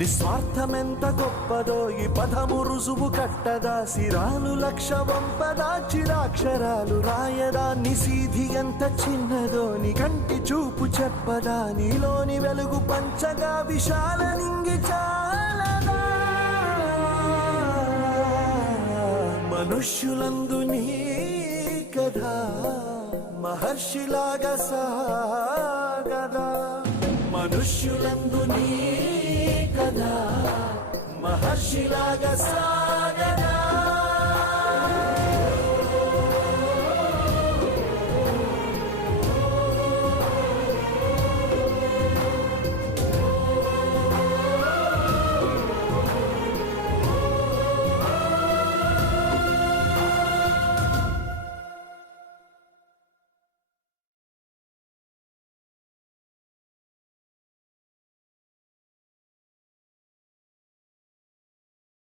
నిస్వార్థమెంత గొప్పదో ఈ పదము రుజువు కట్టదా, సిరాలు లక్ష వంపదా, చిరాక్షరాలు రాయదా, నిసీధి ఎంత చిన్నదో నీ కంటి చూపు చెప్పదా, నీలోని వెలుగు పంచగా విశాల నింగి చాలదా. మనుష్యులందు నీ కథ మహర్షిలాగా సాగదా, మనుష్యులందు నీ కథ మహర్షిలాగా సాగదా.